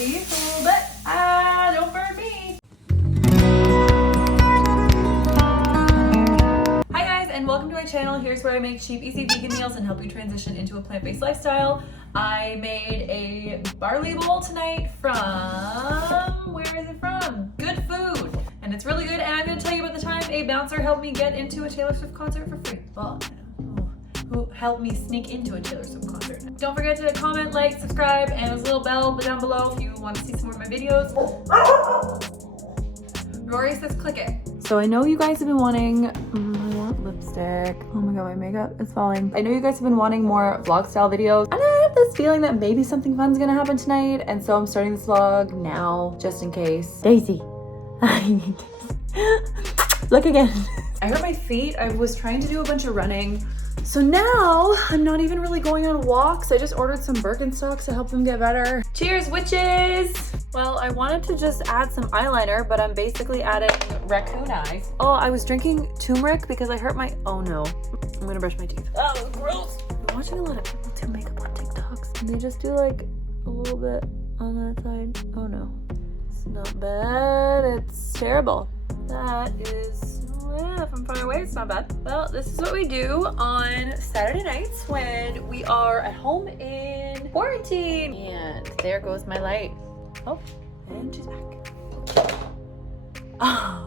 crunchy, but don't burn me. Hi guys, and welcome to my channel. Here's where I make cheap, easy vegan meals and help you transition into a plant-based lifestyle. I made a barley bowl tonight from, where is it from? Good Food. And it's really good, and I'm gonna tell you about the time a bouncer helped me get into a Taylor Swift concert for free. Well, who helped me sneak into a Taylor Swift concert. Don't forget to comment, like, subscribe, and there's a little bell down below if you want to see some more of my videos. Rory says click it. So I know you guys have been wanting, I want lipstick. Oh my god, my makeup is falling. I know you guys have been wanting more vlog style videos, and I have this feeling that maybe something fun's gonna happen tonight, and so I'm starting this vlog now, just in case. Daisy. Look again. I hurt my feet. I was trying to do a bunch of running. So now I'm not even really going on walks. I just ordered some Birkenstocks to help them get better. Cheers, witches! Well, I wanted to just add some eyeliner, but I'm basically adding raccoon eyes. Oh, I was drinking turmeric because I hurt my, oh no. I'm gonna brush my teeth. Oh, gross. I'm watching a lot of people do makeup on TikToks, and they just do like a little bit on that side. Oh no. It's not bad, it's terrible. That is, yeah, from far away, it's not bad. Well, this is what we do on Saturday nights when we are at home in quarantine. And there goes my light. Oh, and she's back. Oh.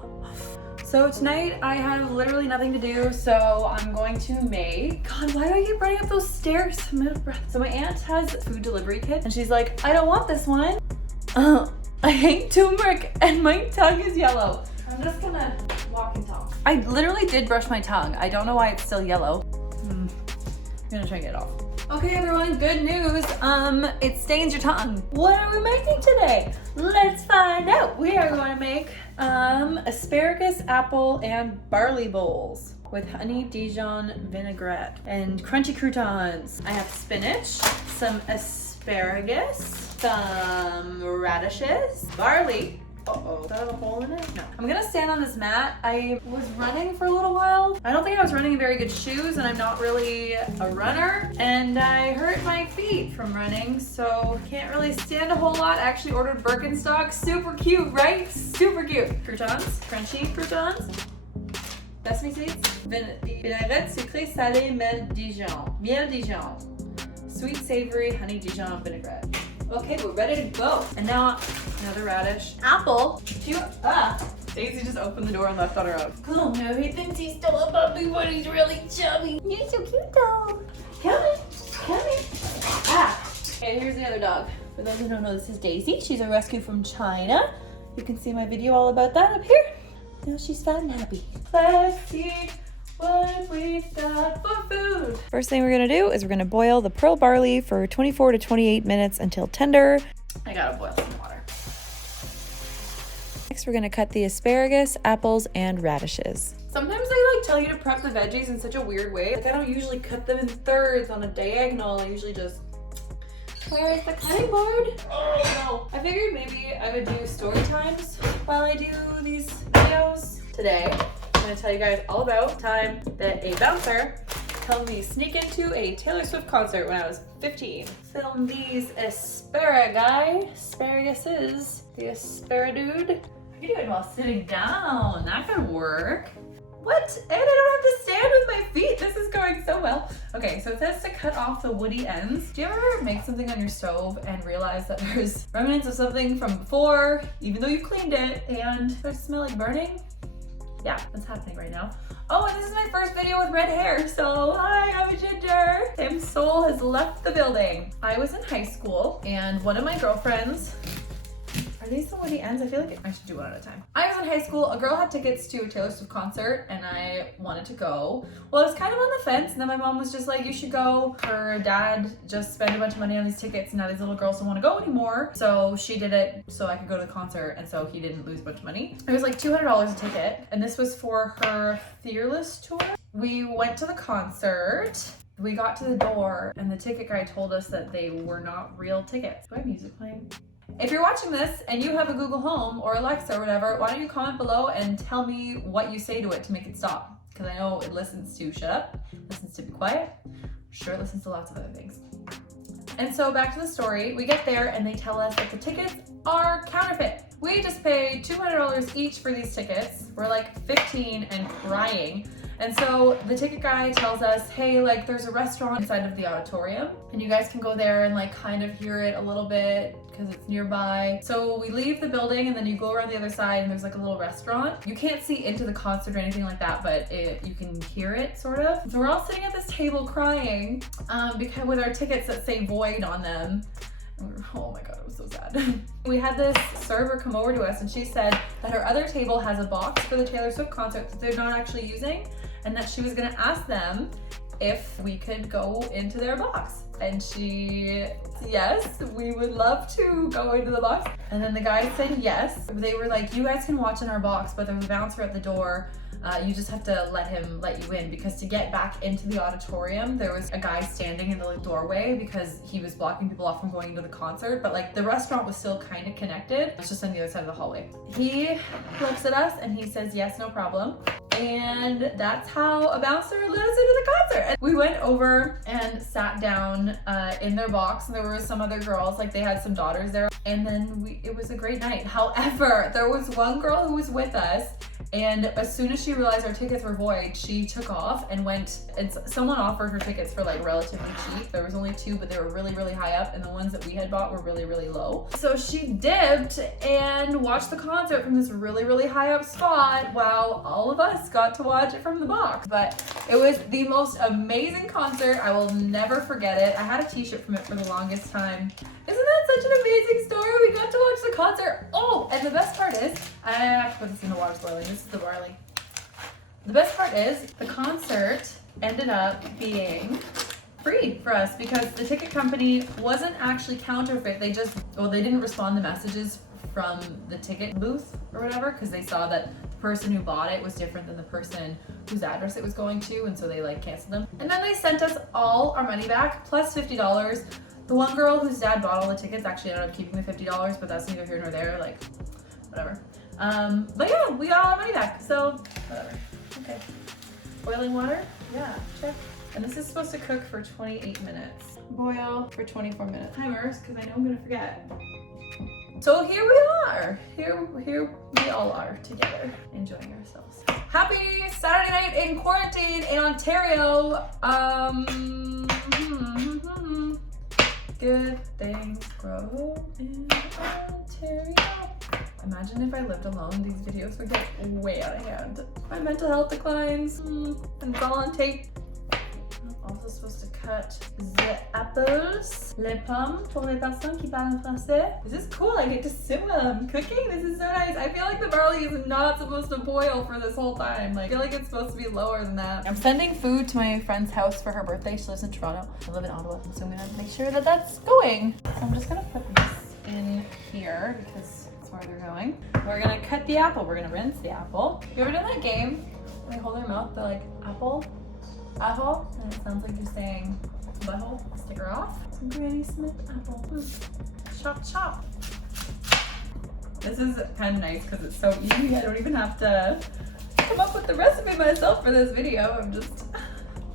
So tonight I have literally nothing to do, so I'm going to make, God, why do I keep running up those stairs? I'm out of breath. So my aunt has a food delivery kit, and she's like, I don't want this one. I hate turmeric and my tongue is yellow. I'm just gonna walk and talk. I literally did brush my tongue. I don't know why it's still yellow. I'm gonna try and get it off. Okay everyone, good news. It stains your tongue. What are we making today? Let's find out. We are going to make asparagus, apple, and barley bowls with honey Dijon vinaigrette and crunchy croutons. I have spinach, some asparagus, some radishes, barley. Uh-oh, does that have a hole in it? No. I'm gonna stand on this mat. I was running for a little while. I don't think I was running in very good shoes, and I'm not really a runner. And I hurt my feet from running, so can't really stand a whole lot. I actually ordered Birkenstocks. Super cute, right? Super cute. Croutons, crunchy croutons. Sesame seeds. Vinaigrette sucré salé miel Dijon. Sweet savory honey Dijon vinaigrette. Okay, we're ready to go. And now, another radish. Apple. Daisy just opened the door and left on her own. Oh no, he thinks he's still a puppy, but he's really chubby. You're so cute though. Come in. Okay, here's the other dog. For those who don't know, this is Daisy. She's a rescue from China. You can see my video all about that up here. Now she's fat and happy. Let's eat what we've got for food. First thing we're gonna do is we're gonna boil the pearl barley for 24 to 28 minutes until tender. I gotta boil some water. Next, we're gonna cut the asparagus, apples, and radishes. Sometimes they like tell you to prep the veggies in such a weird way. Like I don't usually cut them in thirds on a diagonal. I usually just, where is the cutting board? Oh no. I figured maybe I would do story times while I do these videos. Today, I'm gonna tell you guys all about the time that a bouncer helped me sneak into a Taylor Swift concert when I was 15. Film these asparaguses, the asparadude. I can do it while sitting down, that could work. What? And I don't have to stand with my feet. This is going so well. Okay, so it says to cut off the woody ends. Do you ever make something on your stove and realize that there's remnants of something from before, even though you cleaned it, and it starts to smell like burning? Yeah, that's happening right now. Oh, and this is my first video with red hair, so hi, I'm a ginger. Tim Soul has left the building. I was in high school, and one of my girlfriends, are these the woody ends? I feel like I should do one at a time. I was in high school, a girl had tickets to a Taylor Swift concert, and I wanted to go. Well, I was kind of on the fence, and then my mom was just like, you should go. Her dad just spent a bunch of money on these tickets, and now these little girls don't want to go anymore. So she did it so I could go to the concert, and so he didn't lose a bunch of money. It was like $200 a ticket, and this was for her Fearless tour. We went to the concert. We got to the door, and the ticket guy told us that they were not real tickets. Do I have music playing? If you're watching this and you have a Google Home or Alexa or whatever, why don't you comment below and tell me what you say to it to make it stop? Because I know it listens to shut up, listens to be quiet, sure it listens to lots of other things. And so back to the story, we get there and they tell us that the tickets are counterfeit. We just paid $200 each for these tickets. We're like 15 and crying. And so the ticket guy tells us, hey, like there's a restaurant inside of the auditorium and you guys can go there and like kind of hear it a little bit because it's nearby. So we leave the building and then you go around the other side and there's like a little restaurant. You can't see into the concert or anything like that, but you can hear it sort of. So we're all sitting at this table crying because with our tickets that say void on them. Oh my God, it was so sad. We had this server come over to us and she said that her other table has a box for the Taylor Swift concert that they're not actually using and that she was gonna ask them if we could go into their box. And she said, yes, we would love to go into the box. And then the guy said yes. They were like, you guys can watch in our box, but there's a bouncer at the door. You just have to let you in, because to get back into the auditorium, there was a guy standing in the doorway because he was blocking people off from going into the concert, but like the restaurant was still kind of connected. It's just on the other side of the hallway. He looks at us and he says, yes, no problem. And that's how a bouncer let us into the concert. And we went over and sat down in their box, and there were some other girls, like they had some daughters there. And then it was a great night. However, there was one girl who was with us, and as soon as she realized our tickets were void, she took off and went, and someone offered her tickets for like relatively cheap. There was only 2, but they were really, really high up, and the ones that we had bought were really, really low. So she dipped and watched the concert from this really, really high up spot while all of us got to watch it from the box. But it was the most amazing concert. I will never forget it. I had a t-shirt from it for the longest time. Isn't that such an amazing story? We got to watch the concert. Oh, and the best part is, I have to put this in the water boiling. This is the barley. The best part is the concert ended up being free for us because the ticket company wasn't actually counterfeit. They didn't respond to messages from the ticket booth or whatever because they saw that the person who bought it was different than the person whose address it was going to, and so they like canceled them. And then they sent us all our money back plus $50. The one girl whose dad bought all the tickets actually ended up keeping the $50, but that's neither here nor there, like, whatever. But yeah, we got all our money back, so whatever. Okay. Boiling water? Yeah, check. And this is supposed to cook for 28 minutes. Boil for 24 minutes. Timers, because I know I'm gonna forget. So here we are. Here we all are together, enjoying ourselves. Happy Saturday night in quarantine in Ontario. Good things grow in Ontario. Imagine if I lived alone, these videos would get way out of hand. My mental health declines, and it's all on tape. I'm also supposed to cut the apples. Les pommes pour les personnes qui parlent français. This is cool, I get to sit while I'm cooking. This is so nice. I feel like the barley is not supposed to boil for this whole time. Like, I feel like it's supposed to be lower than that. I'm sending food to my friend's house for her birthday. She lives in Toronto. I live in Ottawa, so I'm gonna make sure that that's going. So I'm just gonna put this in here because that's where they're going. We're gonna cut the apple. We're gonna rinse the apple. You ever done that game? They hold their mouth, they're like, apple, and it sounds like you're saying butthole. Stick her off. Some Granny Smith apple. Chop, chop. This is kind of nice because it's so easy. I don't even have to come up with the recipe myself for this video. I'm just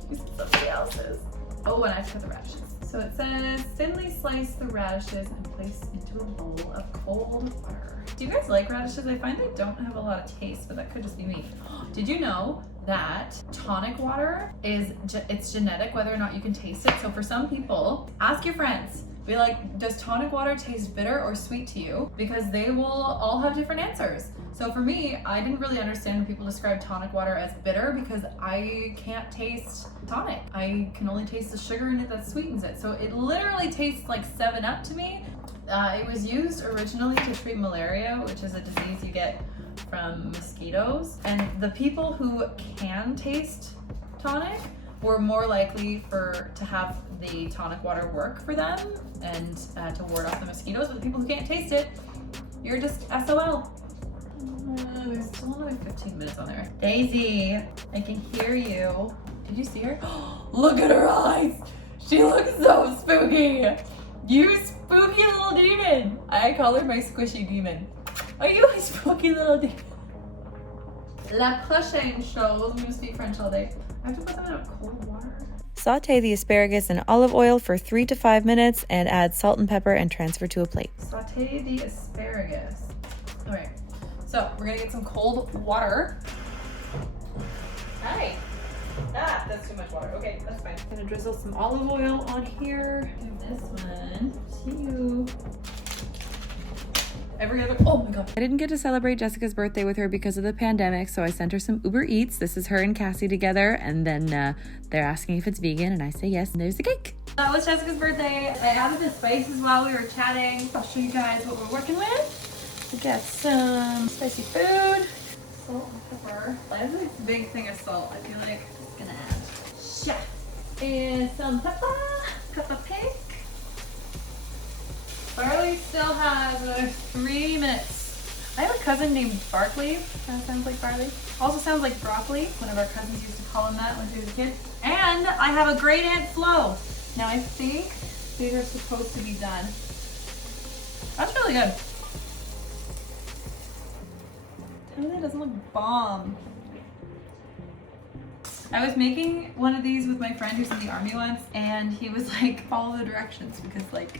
using somebody else's. Oh, and I have to cut the radishes. So it says, thinly slice the radishes and place into a bowl of cold water. Do you guys like radishes? I find they don't have a lot of taste, but that could just be me. Did you know that tonic water it's genetic whether or not you can taste it? So for some people, ask your friends. Be like, does tonic water taste bitter or sweet to you? Because they will all have different answers. So for me, I didn't really understand when people describe tonic water as bitter because I can't taste tonic. I can only taste the sugar in it that sweetens it. So it literally tastes like 7-Up to me. It was used originally to treat malaria, which is a disease you get from mosquitoes. And the people who can taste tonic were more likely to have the tonic water work for them and to ward off the mosquitoes. But the people who can't taste it, you're just SOL. There's still another 15 minutes on there. Daisy, I can hear you. Did you see her? Look at her eyes. She looks so spooky. You spooky little demon. I call her my squishy demon. Are you a spooky little demon? La prochaine chose, I'm gonna speak French all day. I have to put them in a cold water. Saute the asparagus in olive oil for 3 to 5 minutes and add salt and pepper and transfer to a plate. Saute the asparagus. All right, so we're gonna get some cold water. Hi. Ah, that's too much water. Okay, that's fine. I'm gonna drizzle some olive oil on here. Give this one to you. Oh my god. I didn't get to celebrate Jessica's birthday with her because of the pandemic, so I sent her some Uber Eats. This is her and Cassie together, and then they're asking if it's vegan, and I say yes, and there's the cake. That was Jessica's birthday. I added the spices while we were chatting. I'll show you guys what we're working with. We got some spicy food, salt and pepper. I have a big thing of salt. I feel like it's gonna add. And some pepper pig. Barley still has 3 minutes. I have a cousin named Barley. That sounds like barley. Also sounds like broccoli. One of our cousins used to call him that when he was a kid. And I have a great aunt Flo. Now I think these are supposed to be done. That's really good. Tell me that doesn't look bomb. I was making one of these with my friend who's in the army once, and he was like, follow the directions, because like,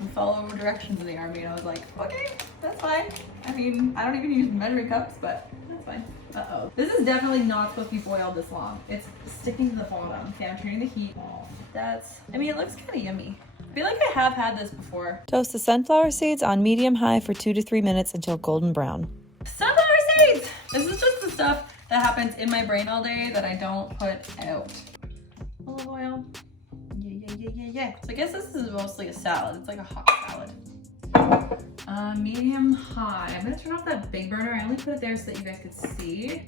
we follow directions in the army, and I was like, okay, that's fine. I mean, I don't even use measuring cups, but that's fine. Uh-oh. This is definitely not supposed to be boiled this long. It's sticking to the bottom. Okay, I'm turning the heat off. I mean, it looks kind of yummy. I feel like I have had this before. Toast the sunflower seeds on medium-high for 2 to 3 minutes until golden brown. Sunflower seeds! This is just the stuff that happens in my brain all day that I don't put out. Olive oil. Yeah. So I guess this is mostly a salad. It's like a hot salad. Medium high. I'm gonna turn off that big burner. I only put it there so that you guys could see.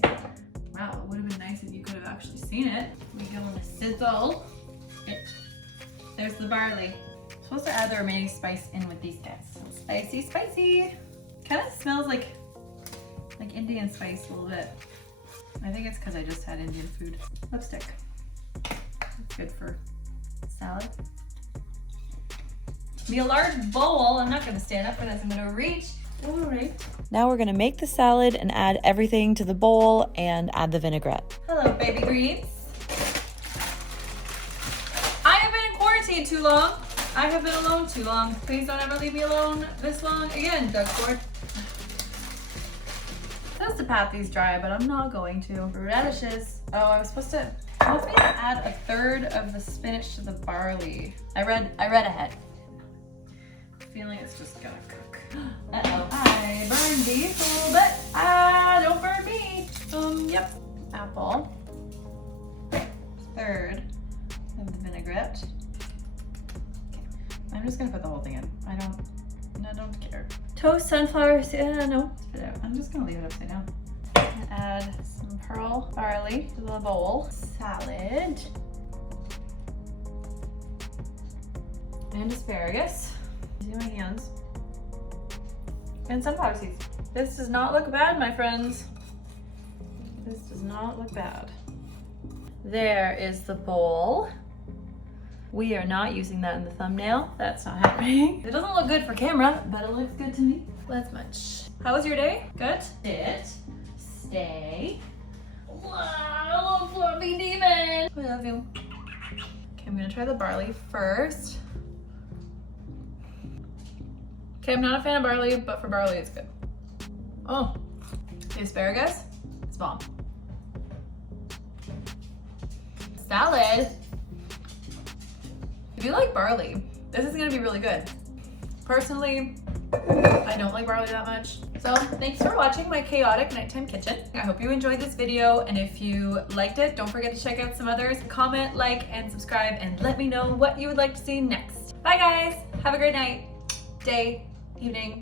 Wow, it would have been nice if you could have actually seen it. We go on the sizzle. There's the barley. I'm supposed to add the remaining spice in with these guys. Spicy. Kind of smells like Indian spice a little bit. I think it's because I just had Indian food. Lipstick. It's good for salad. Be a large bowl. I'm not going to stand up for this. I'm going to reach. All right. Now we're going to make the salad and add everything to the bowl and add the vinaigrette. Hello, baby greens. I have been in quarantine too long. I have been alone too long. Please don't ever leave me alone this long again, Doug Ford. I'm supposed to pat these dry, but I'm not going to. Radishes. Oh, I was supposed to. I want me to add a third of the spinach to the barley. I read ahead. Feeling it's just gonna cook. Uh-oh. I burned these a little bit. Don't burn me. Yep. Apple. Third of the vinaigrette. Okay. I'm just gonna put the whole thing in. I don't care. Toast sunflower seeds. No. Spit it out. I'm just gonna leave it upside down. And add some pearl barley to the bowl. Salad. And asparagus. See my hands. And sunflower seeds. This does not look bad, my friends. This does not look bad. There is the bowl. We are not using that in the thumbnail. That's not happening. It doesn't look good for camera, but it looks good to me. That's much. How was your day? Good? Sit. Stay. Wow, little fluffy demon. I love you. Okay, I'm gonna try the barley first. Okay, I'm not a fan of barley, but for barley, it's good. Oh, the asparagus, it's bomb. Salad. If you like barley, this is gonna be really good. Personally, I don't like barley that much. So thanks for watching my chaotic nighttime kitchen. I hope you enjoyed this video, and if you liked it, don't forget to check out some others. Comment, like, and subscribe, and let me know what you would like to see next. Bye guys, have a great night, day, evening.